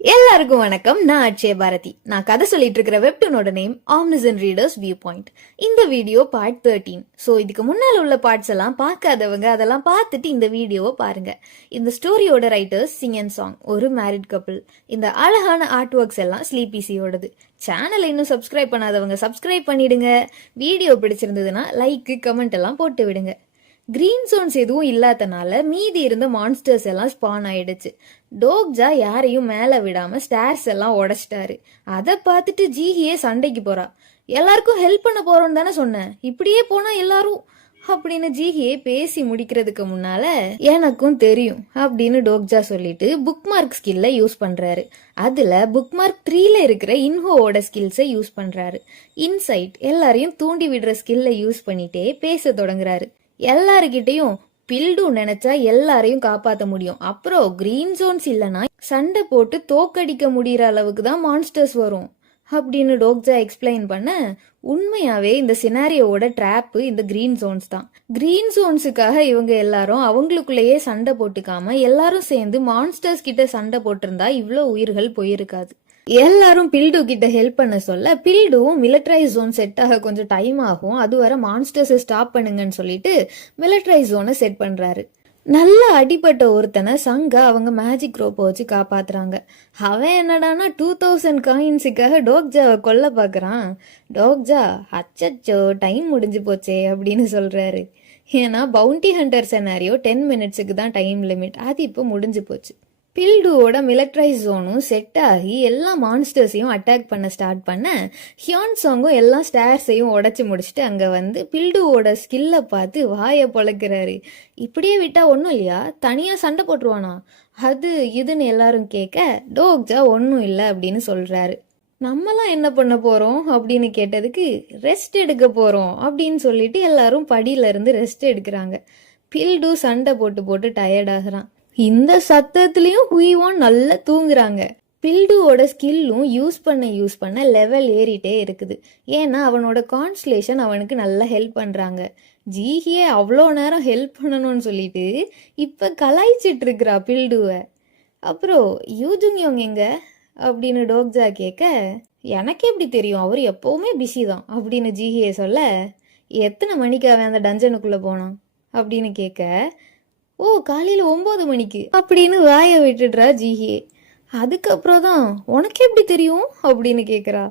எல்லாருக்கும் வணக்கம். நான் அட்சய பாரதி. நான் கதை சொல்லிட்டு இருக்கிற வெப்டூனோட நேம் ஆம்னிசன் ரீடர்ஸ் வியூ பாயிண்ட். இந்த வீடியோ பார்ட் 13. ஸோ இதுக்கு முன்னால் உள்ள பார்ட்ஸ் எல்லாம் பார்க்காதவங்க அதெல்லாம் பார்த்துட்டு இந்த வீடியோவை பாருங்க. இந்த ஸ்டோரியோட ரைட்டர்ஸ் சிங் அண்ட் சாங், ஒரு மேரிட் கப்பிள். இந்த அழகான ஆர்ட் ஒர்க்ஸ் எல்லாம் ஸ்லீபிசியோடது. சேனலை இன்னும் சப்ஸ்கிரைப் பண்ணாதவங்க சப்ஸ்கிரைப் பண்ணிடுங்க. வீடியோ பிடிச்சிருந்ததுன்னா லைக் கமெண்ட் எல்லாம் போட்டு விடுங்க. கிரீன் ஜோன்ஸ் எதுவும் இல்லாதனால மீதி இருந்த மான்ஸ்டர்ஸ் எல்லாம் ஸ்பான் ஆயிடுச்சு. டோக்ஜா யாரையும் மேல விடாம ஸ்டார்ஸ் எல்லாம் உடைச்சிட்டாரு. அதை பார்த்துட்டு ஜீஹியே சண்டைக்கு போறா. எல்லாருக்கும் ஹெல்ப் பண்ண போறோம்னு தானே சொன்னேன், இப்படியே போனா எல்லாரும் அப்படின்னு ஜீஹியே பேசி முடிக்கிறதுக்கு முன்னால எனக்கும் தெரியும் அப்படின்னு டோக்ஜா சொல்லிட்டு புக் மார்க் ஸ்கில்ல யூஸ் பண்றாரு. அதுல புக் மார்க் 3ல இருக்கிற இன்ஹோவோட ஸ்கில்ஸை யூஸ் பண்றாரு. இன்சைட் எல்லாரையும் தூண்டி விடுற ஸ்கில்ல யூஸ் பண்ணிட்டே பேச தொடங்குறாரு. எல்லாருக்கிட்டையும் பில்டு நினைச்சா எல்லாரையும் காப்பாத்த முடியும், அப்புறம் கிரீன் ஜோன்ஸ் இல்லைன்னா சண்டை போட்டு தோக்கடிக்க முடியற அளவுக்கு தான் மான்ஸ்டர்ஸ் வரும் அப்படின்னு டோக்ஜா எக்ஸ்பிளைன் பண்ண, உண்மையாவே இந்த சினாரியோட ட்ராப் இந்த கிரீன் ஜோன்ஸ் தான். கிரீன் ஜோன்ஸுக்காக இவங்க எல்லாரும் அவங்களுக்குள்ளேயே சண்டை போட்டுக்காம எல்லாரும் சேர்ந்து மான்ஸ்டர்ஸ் கிட்ட சண்டை போட்டிருந்தா இவ்வளோ உயிர்கள் போயிருக்காது. எல்லாரும் பில்டு கிட்ட ஹெல்ப் பண்ண சொல்ல, பில்டுவும் மிலிட்டரைஸ் ஜோன் செட் ஆக கொஞ்சம் டைம் ஆகும், அது வர மான்ஸ்டர்ஸை ஸ்டாப் பண்ணுங்கன்னு சொல்லிட்டு மிலிட்டரைஸ் ஜோனை செட் பண்றாரு. நல்ல அடிப்பட்ட ஒருத்தனை சங்கா அவங்க மேஜிக் ரோப்பை வச்சு காப்பாத்துறாங்க. அவன் என்னடானா 2000 காயின்ஸுக்காக டோக்ஜாவை கொல்ல பாக்குறான். டோக்ஜா அச்சச்சோ டைம் முடிஞ்சு போச்சே அப்படின்னு சொல்றாரு. ஏன்னா பவுண்டி ஹண்டர் செனாரியோ 10 மினிட்ஸுக்கு தான் டைம் லிமிட், அது இப்போ முடிஞ்சு போச்சு. பில்டுவோட மிலிட்டரைஸ் ஜோனும் செட் ஆகி எல்லா மான்ஸ்டர்ஸையும் அட்டாக் பண்ண ஸ்டார்ட் பண்ண, ஹியான் சாங்கும் எல்லா ஸ்டார்ஸையும் உடச்சி முடிச்சுட்டு அங்கே வந்து பில்டுவோட ஸ்கில்லை பார்த்து வாயை பொழக்கிறாரு. இப்படியே விட்டா ஒன்றும் இல்லையா, தனியாக சண்டை போட்டுருவானா அது இதுன்னு எல்லாரும் கேட்க, டோக்ஜா ஒன்றும் இல்லை அப்படின்னு சொல்கிறாரு. நம்மலாம் என்ன பண்ண போகிறோம் அப்படின்னு கேட்டதுக்கு, ரெஸ்ட் எடுக்க போகிறோம் அப்படின்னு சொல்லிட்டு எல்லாரும் படியிலேருந்து ரெஸ்ட் எடுக்கிறாங்க. பில்டு சண்டை போட்டு போட்டு டயர்ட் ஆகுறான். இந்த சத்தத்துலயும் ஹுயிவான் நல்லா தூங்குறாங்க. பில்டுவோட ஸ்கில்லும் யூஸ் பண்ண லெவல் ஏறிட்டே இருக்குது. ஏன்னா அவனோட கான்ஸ்லேஷன் அவனுக்கு நல்லா ஹெல்ப் பண்றாங்க. ஜீஹியே அவ்வளோ நேரம் ஹெல்ப் பண்ணணும்னு சொல்லிட்டு இப்ப கலாய்ச்சிட்டு இருக்கிறா பில்டுவை. அப்புறம் யூஜுங்யோங் எங்க அப்படின்னு டோக்ஜா கேட்க, எனக்கு எப்படி தெரியும், அவர் எப்பவுமே பிஸி தான் அப்படின்னு ஜீஹியே சொல்ல, எத்தனை மணிக்கு அவன் அந்த டஞ்சனுக்குள்ள போனான் அப்படின்னு கேட்க, ஓ காலையில் 9 மணிக்கு அப்படின்னு வாயை விட்டுடுறா ஜீஹியே. அதுக்கப்புறம் தான் உனக்கு எப்படி தெரியும் அப்படின்னு கேட்குறா.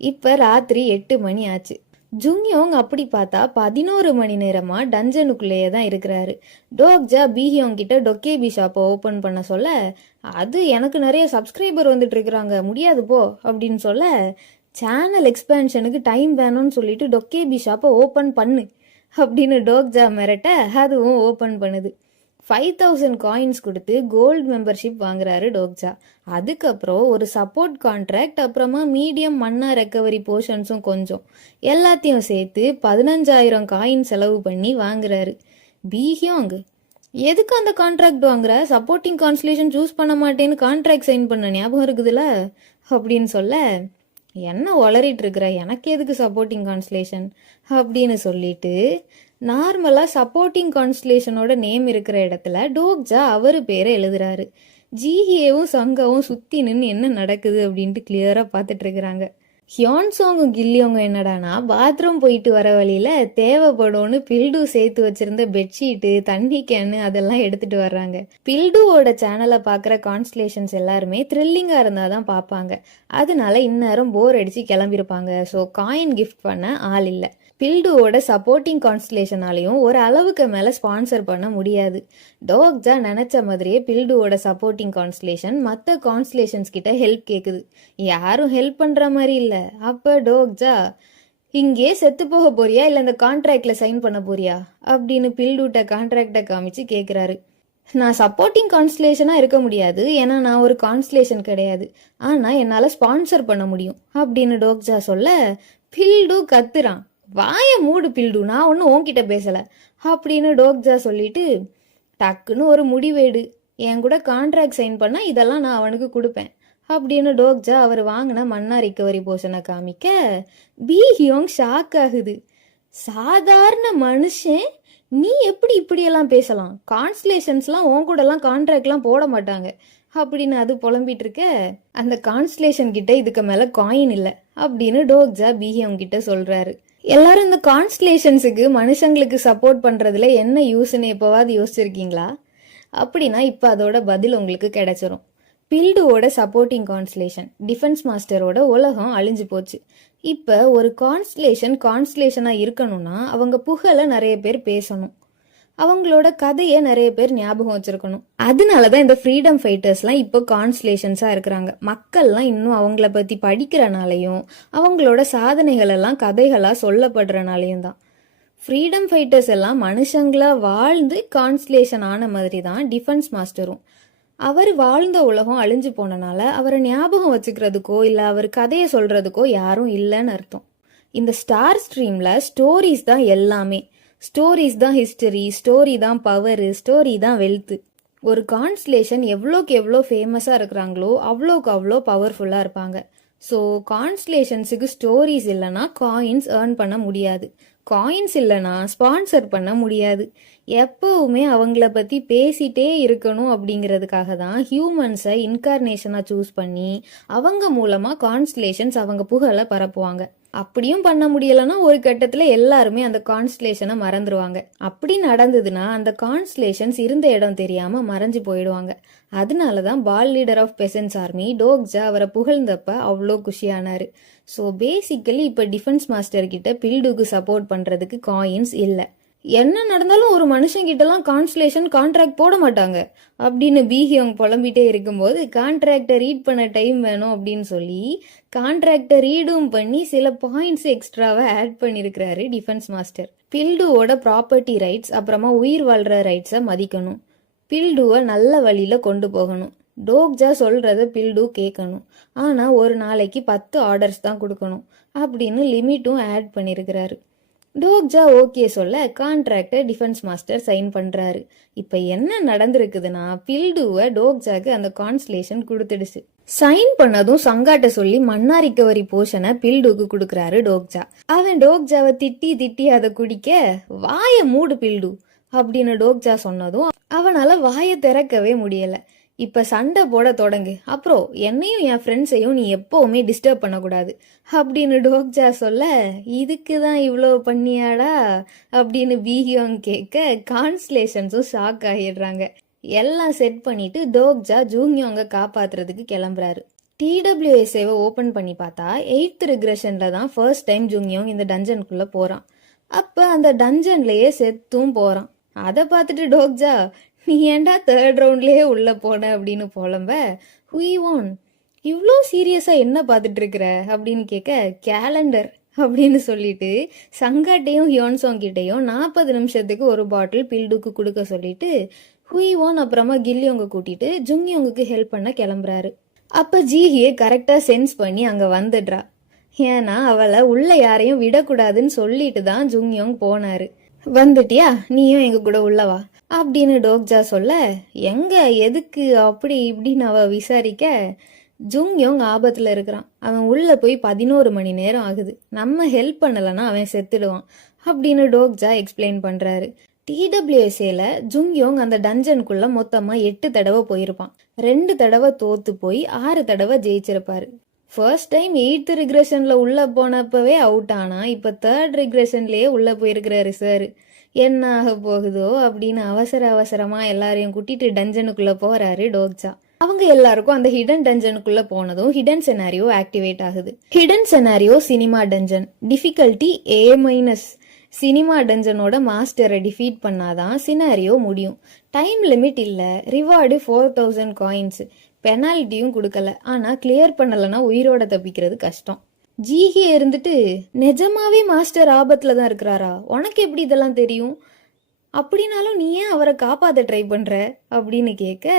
இப்போ ராத்திரி 8 மணி ஆச்சு. ஜுங்யோங் அப்படி பார்த்தா 11 மணி நேரமா டஞ்சனுக்குள்ளேயே தான் இருக்கிறாரு. டோக்ஜா பீஹியோங் கிட்ட டொக்கேபி ஷாப்பை ஓப்பன் பண்ண சொல்ல, அது எனக்கு நிறைய சப்ஸ்கிரைபர் வந்துட்டு இருக்கிறாங்க, முடியாது போ அப்படின்னு சொல்ல, சேனல் எக்ஸ்பேன்ஷனுக்கு டைம் வேணும்னு சொல்லிட்டு டொக்கேபி ஷாப்பை ஓப்பன் பண்ணு அப்படின்னு டோக்ஜா மிரட்ட அதுவும் ஓப்பன் பண்ணுது. 5000 காயின்ஸ் கொடுத்து கோல்டு மெம்பர்ஷிப் வாங்குறாரு டோக்ஜா. அதுக்கப்புறம் ஒரு சப்போர்ட் கான்ட்ராக்ட், அப்புறமா மீடியம் மன்னா ரெக்கவரி போர்ஷன்ஸும் கொஞ்சம், எல்லாத்தையும் சேர்த்து 15000 காயின் செலவு பண்ணி வாங்குறாரு. பீஹியோங், எதுக்கு அந்த கான்ட்ராக்ட் வாங்குற, சப்போர்ட்டிங் கான்ஸ்லேஷன் சூஸ் பண்ண மாட்டேன்னு கான்ட்ராக்ட் சைன் பண்ண ஞாபகம் இருக்குதுல்ல அப்படின்னு சொல்ல, என்ன உளறிட்டு இருக்கிற, எனக்கு எதுக்கு சப்போர்ட்டிங் கான்ஸ்லேஷன் அப்படின்னு சொல்லிட்டு நார்மலாக சப்போர்ட்டிங் கான்ஸ்டலேஷனோட நேம் இருக்கிற இடத்துல டோக்ஜா அவர் பேரை எழுதுறாரு. ஜீஹியேவும் சங்காவும் சுற்றி நின்று என்ன நடக்குது அப்படின்ட்டு கிளியராக பார்த்துட்டு இருக்கிறாங்க. ஹியான் சாங்கும் கில்லியோங்கும் என்னடானா பாத்ரூம் போயிட்டு வர வழியில தேவைப்படும்னு பில்டு சேர்த்து வச்சிருந்த பெட்ஷீட்டு, தண்ணி கேனு அதெல்லாம் எடுத்துட்டு வர்றாங்க. பில்டுவோட சேனலை பார்க்குற கான்ஸ்டலேஷன்ஸ் எல்லாருமே த்ரில்லிங்காக இருந்தால் தான் பார்ப்பாங்க. அதனால இந்நேரம் போர் அடிச்சு கிளம்பியிருப்பாங்க. ஸோ காயின் கிஃப்ட் பண்ண ஆள் இல்லை. பில்டுவோட சப்போர்ட்டிங் கான்ஸ்டலேஷனாலையும் ஒரு அளவுக்கு மேலே ஸ்பான்சர் பண்ண முடியாது. டோக்ஜா நினச்ச மாதிரியே பில்டுவோட சப்போர்ட்டிங் கான்ஸ்டலேஷன் மற்ற கான்ஸ்டலேஷன்ஸ் கிட்ட ஹெல்ப் கேட்குது. யாரும் ஹெல்ப் பண்ணுற மாதிரி இல்லை. அப்போ டோக்ஜா, இங்கே செத்து போக போறியா இல்லை இந்த கான்ட்ராக்ட்ல சைன் பண்ண போறியா அப்படின்னு பில்டுட்ட கான்ட்ராக்டை காமிச்சு கேட்குறாரு. நான் சப்போர்ட்டிங் கான்ஸ்டலேஷனாக இருக்க முடியாது, ஏன்னா நான் ஒரு கான்ஸ்டலேஷன் கிடையாது, ஆனால் என்னால் ஸ்பான்சர் பண்ண முடியும் அப்படின்னு டோக்ஜா சொல்ல, பில்டு கத்துறான், வாய மூடு பில்டு, நான் ஒன்றும் உன்கிட்ட பேசலை அப்படின்னு டோக்ஜா சொல்லிட்டு, டக்குன்னு ஒரு முடிவேடு, என் கூட கான்ட்ராக்ட் சைன் பண்ணால் இதெல்லாம் நான் அவனுக்கு கொடுப்பேன் அப்படின்னு டோக்ஜா அவர் வாங்கின மன்னா ரிக்கவரி போர்ஷனை காமிக்க, பீஹியோங் ஷாக் ஆகுது. சாதாரண மனுஷன் நீ எப்படி இப்படியெல்லாம் பேசலாம், கான்ஸ்டலேஷன்ஸ்லாம் உன் கூடலாம் கான்ட்ராக்ட்லாம் போட மாட்டாங்க அப்படின்னு அது புலம்பிட்டு இருக்க, அந்த கான்ஸ்டலேஷன் கிட்ட இதுக்கு மேல காயின் இல்ல அப்படின்னு டோக்ஜா பீஹியோங் கிட்ட சொல்றாரு. எல்லாரும் இந்த கான்ஸ்டலேஷன்ஸுக்கு மனுஷங்களுக்கு சப்போர்ட் பண்றதுல என்ன யூஸ்ன்னு எப்பவாவது யோசிச்சிருக்கீங்களா? அப்படின்னா இப்ப அதோட பதில் உங்களுக்கு கிடைச்சிரும். பில்டுவோட சப்போர்ட்டிங் கான்ஸ்டலேஷன் டிஃபென்ஸ் மாஸ்டரோட உலகம் அழிஞ்சு போச்சு. இப்ப ஒரு கான்ஸ்டலேஷனா இருக்கணும்னா அவங்க புகழ நிறைய பேர் பேசணும், அவங்களோட கதையை நிறைய பேர் ஞாபகம் வச்சிருக்கணும். அதனாலதான் இந்த ஃப்ரீடம் ஃபைட்டர்ஸ்லாம் இப்போ கான்ஸ்டலேஷன்ஸா இருக்கிறாங்க. மக்கள்லாம் இன்னும் அவங்கள பத்தி படிக்கிறனாலையும் அவங்களோட சாதனைகள் எல்லாம் கதைகளா சொல்லப்படுறனாலையும் தான். ஃப்ரீடம் ஃபைட்டர்ஸ் எல்லாம் மனுஷங்களா வாழ்ந்து கான்ஸ்டலேஷன் ஆன மாதிரி தான் டிஃபென்ஸ் மாஸ்டரும். அவர் வாழ்ந்த உலகம் அழிஞ்சு போனனால அவரை ஞாபகம் வச்சுக்கிறதுக்கோ இல்லை அவர் கதையை சொல்றதுக்கோ யாரும் இல்லைன்னு அர்த்தம். இந்த ஸ்டார் ஸ்ட்ரீம்ல ஸ்டோரிஸ் தான் எல்லாமே. ஸ்டோரிஸ் தான் ஹிஸ்டரி, ஸ்டோரி தான் பவர், ஸ்டோரி தான் வெல்த்து. ஒரு கான்ஸ்டலேஷன் எவ்வளோக்கு எவ்வளோ ஃபேமஸாக இருக்கிறாங்களோ அவ்வளோக்கு அவ்வளோ பவர்ஃபுல்லாக இருப்பாங்க. ஸோ கான்ஸ்டலேஷன்ஸுக்கு ஸ்டோரிஸ் இல்லைன்னா காயின்ஸ் ஏர்ன் பண்ண முடியாது, காயின்ஸ் இல்லைன்னா ஸ்பான்சர் பண்ண முடியாது. எப்பவுமே அவங்கள பற்றி பேசிட்டே இருக்கணும் அப்படிங்கிறதுக்காக தான் ஹியூமன்ஸை இன்கார்னேஷனாக சூஸ் பண்ணி அவங்க மூலமாக கான்ஸ்டலேஷன்ஸ் அவங்க புகழை பரப்புவாங்க. அப்படியும் பண்ண முடியலன்னா ஒரு கட்டத்தில் எல்லாருமே அந்த கான்ஸ்டலேஷனை மறந்துடுவாங்க. அப்படி நடந்ததுன்னா அந்த கான்ஸ்டலேஷன்ஸ் இருந்த இடம் தெரியாமல் மறைஞ்சு போயிடுவாங்க. அதனால தான் பால் லீடர் ஆஃப் பெசன்ஸ் ஆர்மி டோக்ஜா அவரை புகழ்ந்தப்ப அவ்வளோ குஷியானாரு. ஸோ பேசிக்கலி இப்போ டிஃபென்ஸ் மாஸ்டர் கிட்ட பில்டுக்கு சப்போர்ட் பண்ணுறதுக்கு காயின்ஸ் இல்லை. என்ன நடந்தாலும் ஒரு மனுஷங்கிட்டலாம் கான்ஸ்டலேஷன் கான்ட்ராக்ட் போட மாட்டாங்க அப்படின்னு பீஹியோங் புலம்பிட்டே இருக்கும்போது கான்ட்ராக்டை ரீட் பண்ண டைம் வேணும் அப்படின்னு சொல்லி கான்ட்ராக்டை ரீடும் பண்ணி சில பாயிண்ட்ஸ் எக்ஸ்ட்ராவை ஆட் பண்ணியிருக்கிறாரு டிஃபென்ஸ் மாஸ்டர். பில்டுவோட ப்ராப்பர்ட்டி ரைட்ஸ் அப்புறமா உயிர் வாழ்கிற ரைட்ஸை மதிக்கணும், பில்டுவை நல்ல வழியில் கொண்டு போகணும், டோக்ஜா சொல்கிறத பில்டு கேட்கணும், ஆனால் ஒரு நாளைக்கு 10 ஆர்டர்ஸ் தான் கொடுக்கணும் அப்படின்னு லிமிட்டும் ஆட் பண்ணியிருக்கிறாரு. டோக்ஜா ஓகே சொல்ல கான்ட்ராக்டை டிஃபென்ஸ் மாஸ்டர் சைன் பண்ணுறாரு. இப்போ என்ன நடந்திருக்குதுன்னா பில்டுவை டோக்ஜாக்கு அந்த கான்ஸ்டலேஷன் கொடுத்துடுச்சு. சைன் பண்ணதும் சங்காட்ட சொல்லி மன்னா ரிகவரி போர்ஷனை பில்டுக்கு கொடுக்குறாரு டோக்ஜா. அவன் டோக்ஜாவை திட்டி திட்டி அதை குடிக்க வாயை மூடு பில்டு அப்படின்னு டோக்ஜா சொன்னதும் அவனால வாயை திறக்கவே முடியல. இப்ப சண்டை போட தொடங்கு, அப்புறம் என்னையும் என் ஃப்ரெண்ட்ஸையும் நீ எப்பவுமே டிஸ்டர்ப் பண்ணக்கூடாது அப்படின்னு டோக்ஜா சொல்ல இதுக்கு தான் இவ்வளோ பண்ணியாடா அப்படின்னு பீஹியோங் கேட்க கான்ஸ்டலேஷன்ஸும் ஷாக் ஆகிடுறாங்க. எல்லாம் செட் பண்ணிட்டு டோக்ஜா ஜூங்யோங்க காப்பாத்துறதுக்கு கிளம்புறாரு. TWSAவை ஓபன் பண்ணி பார்த்தா 8th ரிக்ரெஷன்ல தான் ஃபர்ஸ்ட் டைம் ஜூங்யோங் இந்த டஞ்சனுக்குள்ள போறான். அப்ப அந்த டஞ்சன்லயே செத்தும் போறான். அதை பார்த்துட்டு டோக்ஜா நீ ஏன்டா 3rd ரவுண்ட்லயே உள்ள போன அப்படின்னு புலம்ப ஹுயிவோன் இவ்வளோ சீரியஸா என்ன பார்த்துட்டு இருக்கிற அப்படின்னு கேட்க கேலண்டர் அப்படின்னு சொல்லிட்டு சங்காட்டையும் ஹியோன்சோங் கிட்டையும் 40 நிமிஷத்துக்கு ஒரு பாட்டில் பில்டுக்கு கொடுக்க சொல்லிட்டு ஹுயிவோன் அப்புறமா கில்லியோங்க கூட்டிட்டு ஜுங்யோங்குக்கு ஹெல்ப் பண்ண கிளம்புறாரு. அப்ப ஜீஹியை கரெக்டா சென்ஸ் பண்ணி அங்க வந்துடுறா. ஏன்னா அவளை உள்ள யாரையும் விடக்கூடாதுன்னு சொல்லிட்டு தான் ஜுங்யோங் போனாரு. வந்துட்டியா, நீயும் எங்க கூட உள்ளவா அப்படின்னு டோக்ஜா சொல்ல எங்க எதுக்கு அப்படி இப்படின்னு அவ விசாரிக்க ஜுங்யோங் ஆபத்துல இருக்கிறான், அவன் உள்ள போய் 11 மணி நேரம் ஆகுது, நம்ம ஹெல்ப் பண்ணலன்னா அவன் செத்துடுவான் அப்படின்னு டோக்ஜா எக்ஸ்பிளைன் பண்றாரு. TWSAல ஜுங்யோங் அந்த டஞ்சனுக்குள்ள மொத்தமா 8 தடவை போயிருப்பான். 2 தடவை தோத்து போய் 6 தடவை ஜெயிச்சிருப்பாரு. ஃபர்ஸ்ட் டைம் 8th ரிக்ரெஷன்ல உள்ள போனப்பவே அவுட் ஆனா இப்ப 3rd ரிக்ரெஷன்லயே உள்ள போயிருக்கிறாரு சார். என்ன ஆக போகுதோ அப்படின்னு அவசரமா எல்லாரையும் கூட்டிட்டு டஞ்சனுக்குள்ள போறாரு டோக்ஜா. அவங்க எல்லாருக்கும் அந்த ஹிடன் டஞ்சனுக்குள்ள போனதும் ஹிடன் செனாரியோ ஆக்டிவேட் ஆகுது. Hidden scenario cinema dungeon, difficulty A-. Cinema டஞ்சனோட மாஸ்டரை டிஃபீட் பண்ணாதான் சினாரியோ முடியும். டைம் லிமிட் இல்ல, ரிவார்டு 4000 காயின்ஸ், பெனால்ட்டியும் கொடுக்கல. ஆனா கிளியர் பண்ணலன்னா உயிரோட தப்பிக்கிறது கஷ்டம். ஜீஹியே இருந்துட்டு நிஜமாவே மாஸ்டர் ஆபத்துல தான் இருக்கிறாரா, உனக்கு எப்படி இதெல்லாம் தெரியும், அப்படின்னாலும் நீ ஏன் அவரை காப்பாத்த ட்ரை பண்ற அப்படின்னு கேட்க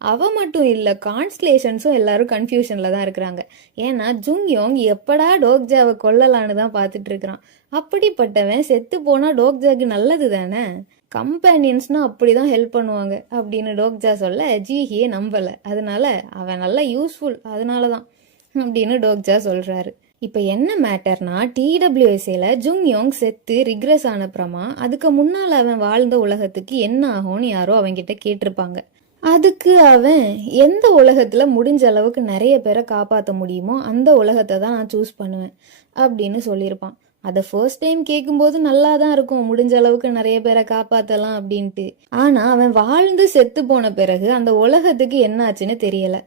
அவ மட்டும் இல்ல கான்ஸ்டலேஷன்ஸும் எல்லாரும் கன்ஃபியூஷன்ல தான் இருக்கிறாங்க. ஏன்னா ஜுங்யோங் எப்படா டோக்ஜாவை கொல்லலான்னு தான் பார்த்துட்டு இருக்கிறான். அப்படிப்பட்டவன் செத்து போனா டோக்ஜாக்கு நல்லது தானே, கம்பேனியன்ஸ்னா அப்படிதான் ஹெல்ப் பண்ணுவாங்க அப்படின்னு டோக்ஜா சொல்ல ஜீஹியே நம்பல. அதனால அவன் நல்லா யூஸ்ஃபுல் அதனாலதான் அப்படின்னு டோக்ஜா சொல்றாரு. இப்ப என்ன மேட்டர்னா TWSAல ஜுங்யோங் செத்து ரிக்ரெஸ் ஆனப்புறமா அதுக்கு முன்னால அவன் வாழ்ந்த உலகத்துக்கு என்ன ஆகும்னு யாரோ அவன்கிட்ட கேட்டிருப்பாங்க. அதுக்கு அவன் எந்த உலகத்துல முடிஞ்ச அளவுக்கு நிறைய பேரை காப்பாற்ற முடியுமோ அந்த உலகத்தை தான் நான் சூஸ் பண்ணுவேன் அப்படின்னு சொல்லியிருப்பான். அதை ஃபர்ஸ்ட் டைம் கேட்கும்போது நல்லா தான் இருக்கும், முடிஞ்ச அளவுக்கு நிறைய பேரை காப்பாற்றலாம் அப்படின்ட்டு. ஆனா அவன் வாழ்ந்து செத்து போன பிறகு அந்த உலகத்துக்கு என்ன ஆச்சுன்னு தெரியல,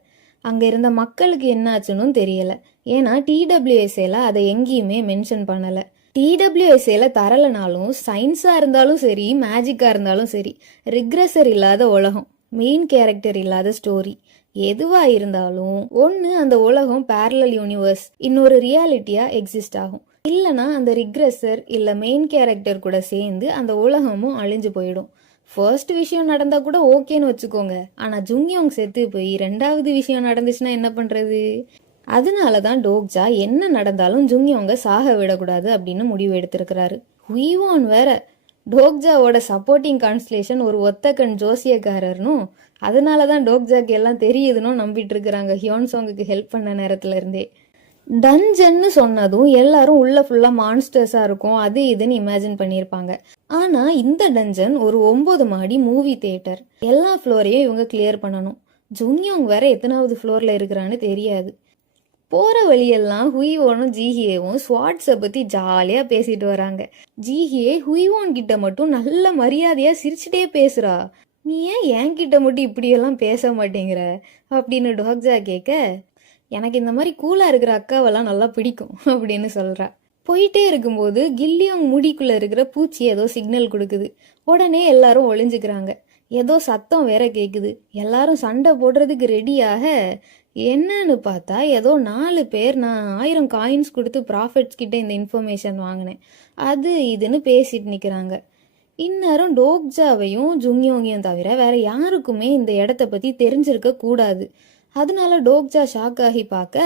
அங்க இருந்த மக்களுக்கு என்ன ஆச்சுன்னு தெரியல. ஏன்னா டிடபிள்யூஎஸ்ஏல அதை எங்கேயுமே மென்ஷன் பண்ணல. டிடபிள்யூஎஸ்ஏல தரலனாலும் சயின்ஸா இருந்தாலும் சரி, மேஜிக்கா இருந்தாலும் சரி, ரிக்ரெசர் இல்லாத உலகம், மெயின் கேரக்டர் இல்லாத ஸ்டோரி, எதுவா இருந்தாலும் ஒன்று அந்த உலகம் பேரலல் யூனிவர்ஸ், இன்னொரு ரியாலிட்டியா எக்ஸிஸ்ட் ஆகும். இல்லைனா அந்த ரிக்ரெசர் இல்லை மெயின் கேரக்டர் கூட சேர்ந்து அந்த உலகமும் அழிஞ்சு போயிடும். ஃபர்ஸ்ட் விஷயம் நடந்தா கூட ஓகேன்னு வச்சுக்கோங்க, ஆனால் ஜுங்யோங் செத்து போய் ரெண்டாவது விஷயம் நடந்துச்சுன்னா என்ன பண்ணுறது? அதனால தான் டோக்ஜா என்ன நடந்தாலும் ஜுங்யோங்க சாக விடக்கூடாது அப்படின்னு முடிவு எடுத்திருக்கிறாரு. ஹுய்வான் வேற டோக்ஜாவோட சப்போர்ட்டிங் கான்ஸ்டலேஷன் ஒரு ஒத்தக்கண் ஜோசியக்காரர்னும், அதனால தான் டோக்ஜாக்கு எல்லாம் தெரியுதுன்னு நம்பிட்டு இருக்கிறாங்க ஹியோன்சாங்குக்கு ஹெல்ப் பண்ண நேரத்துல இருந்தே. டஞ்சன்னு சொன்னதும் எல்லாரும் உள்ள ஃபுல்லா மான்ஸ்டர்ஸா இருக்கும், அது இதுன்னு இமேஜின் பண்ணியிருப்பாங்க. ஆனா இந்த டஞ்சன் ஒரு 9 மாடி மூவி தியேட்டர், எல்லா ஃப்ளோரையும் இவங்க கிளியர் பண்ணணும். ஜுங்யோங் வேற எத்தனாவது ஃப்ளோர்ல இருக்கிறான்னு தெரியாது. போற வழியெல்லாம் ஹுய்வோனும் ஜீஹியேவும் ஸ்வாட்ஸை பத்தி ஜாலியா பேசிட்டு வராங்க. ஜீஹியே ஹுய்வோன் கிட்ட மட்டும் நல்ல மரியாதையா சிரிச்சுட்டே பேசுறா, நீ ஏன் என்கிட்ட மட்டும் இப்படியெல்லாம் பேச மாட்டேங்கிற அப்படின்னு டோக்ஜா கேட்க, எனக்கு இந்த மாதிரி கூலா இருக்கிற அக்காவெல்லாம் நல்லா பிடிக்கும் அப்படின்னு சொல்றா. போயிட்டே இருக்கும்போது கில்லியோங் முடிக்குள்ள இருக்கிற பூச்சி ஏதோ சிக்னல் கொடுக்குது. உடனே எல்லாரும் ஒளிஞ்சுக்கிறாங்க. ஏதோ சத்தம் வேற கேக்குது. எல்லாரும் சண்டை போடுறதுக்கு ரெடியாக, என்னன்னு பார்த்தா ஏதோ 4 பேர் நான் 1000 காயின்ஸ் கொடுத்து ப்ராஃபிட்ஸ் கிட்ட இந்த இன்ஃபர்மேஷன் வாங்கினேன் அது இதுன்னு பேசிட்டு நிற்கிறாங்க. இந்நேரம் டோக்ஜாவையும் ஜுங்யோங்கையும் தவிர வேற யாருக்குமே இந்த இடத்த பத்தி தெரிஞ்சிருக்க கூடாது. அதனால டோக்ஜா ஷாக் ஆகி பார்க்க,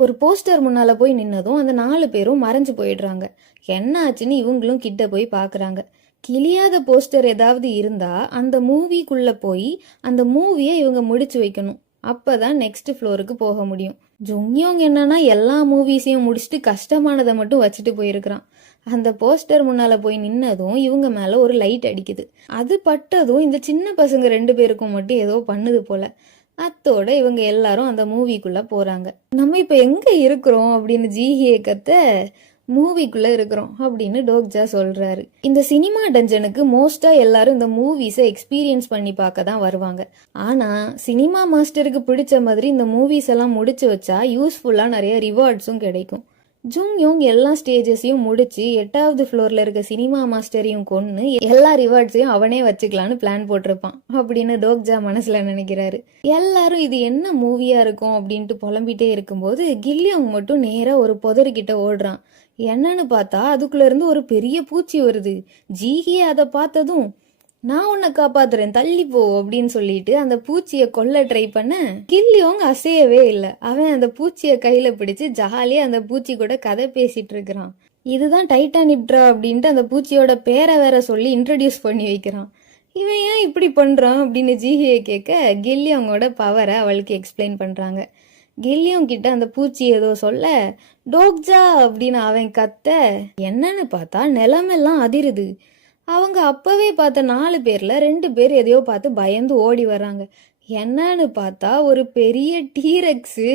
ஒரு போஸ்டர் முன்னால போய் நின்னதும் அந்த 4 பேரும் மறைஞ்சு போயிடுறாங்க. என்ன ஆச்சுன்னு இவங்களும் கிட்ட போய் பார்க்குறாங்க. கிளியாத போஸ்டர் ஏதாவது இருந்தா அந்த மூவிக்குள்ள போய் அந்த மூவியை இவங்க முடிச்சு வைக்கணும், அப்பதான் நெக்ஸ்ட் ஃப்ளோருக்கு போக முடியும். ஜுங்யோங் என்னன்னா எல்லா மூவிஸையும் முடிச்சுட்டு கஷ்டமானதை மட்டும் வச்சுட்டு போயிருக்கிறான். அந்த போஸ்டர் முன்னால போய் நின்னதும் இவங்க மேல ஒரு லைட் அடிக்குது. அது பட்டதும் இந்த சின்ன பசங்க 2 பேருக்கும் மட்டும் ஏதோ பண்ணுது போல. அத்தோட இவங்க எல்லாரும் அந்த மூவிக்குள்ள போறாங்க. நம்ம இப்ப எங்க இருக்கிறோம் அப்படின்னு ஜீஹியே கத்த, மூவிக்குள்ள இருக்கிறோம் அப்படின்னு டோக்ஜா சொல்றாரு. இந்த சினிமா டஞ்சனுக்கு மோஸ்டா எல்லாரும் இந்த மூவிஸை எக்ஸ்பீரியன்ஸ் பண்ணி பார்க்க தான் வருவாங்க. ஆனா சினிமா மாஸ்டருக்கு பிடிச்ச மாதிரி இந்த மூவிஸ் எல்லாம் முடிச்சு வச்சா யூஸ்ஃபுல்லா நிறைய ரிவார்ட்ஸும் கிடைக்கும். ஜுங்யோங் எல்லா ஸ்டேஜஸையும் முடிச்சு 8வது ஃப்ளோர்ல இருக்க சினிமா மாஸ்டரையும் கொன்னு எல்லா ரிவார்ட்ஸையும் அவனே வச்சுக்கலான்னு பிளான் போட்டிருப்பான் அப்படின்னு டோக்ஜா மனசுல நினைக்கிறாரு. எல்லாரும் இது என்ன மூவியா இருக்கும் அப்படின்ட்டு புலம்பிட்டே இருக்கும்போது கில்லியோங் மட்டும் நேரா ஒரு புதர்கிட்ட ஓடுறான். என்னன்னு பார்த்தா அதுக்குள்ள இருந்து ஒரு பெரிய பூச்சி வருது. ஜீஹியே அதை பார்த்ததும், நான் உன்னை காப்பாத்துறேன் தள்ளி போ அப்படின்னு சொல்லிட்டு அந்த பூச்சியை கொல்ல ட்ரை பண்ண கில்லியோங் அசையவே இல்லை. அவன் அந்த பூச்சியை கையில பிடிச்சு ஜாலியா அந்த பூச்சி கூட கதை பேசிட்டு இருக்கிறான். இதுதான் டைட்டானிப்ட்ரா அப்படின்ட்டு அந்த பூச்சியோட பேரை வேற சொல்லி இன்ட்ரடியூஸ் பண்ணி வைக்கிறான். இவன் ஏன் இப்படி பண்றான் அப்படின்னு ஜீஹியை கேட்க கில்லியோங்கோட பவரை அவளுக்கு எக்ஸ்பிளைன் பண்றாங்க. கில்லியோங் கிட்ட அந்த பூச்சி ஏதோ சொல்ல, டோக்ஜா அப்படின்னு அவன் கத்த, என்னன்னு பார்த்தா நிலமெல்லாம் அதிருது. அவங்க அப்பவே பார்த்த 4 பேர்ல 2 பேர் எதையோ பார்த்து பயந்து ஓடி வர்றாங்க. என்னன்னு பார்த்தா ஒரு பெரிய டீரெக்ஸு.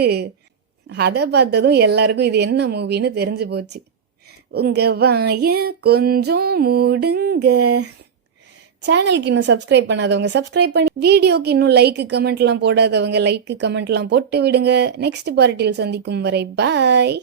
அதை பார்த்ததும் எல்லாருக்கும் இது என்ன மூவின்னு தெரிஞ்சு போச்சு. உங்க வாய கொஞ்சம் மூடுங்க. சேனலுக்கு இன்னும் சப்ஸ்கிரைப் பண்ணாதவங்க சப்ஸ்கிரைப் பண்ணி, வீடியோக்கு இன்னும் லைக் கமெண்ட்லாம் போடாதவங்க லைக் கமெண்ட்லாம் போட்டு விடுங்க. நெக்ஸ்ட் பார்ட்டியில் சந்திக்கும் வரை பாய்.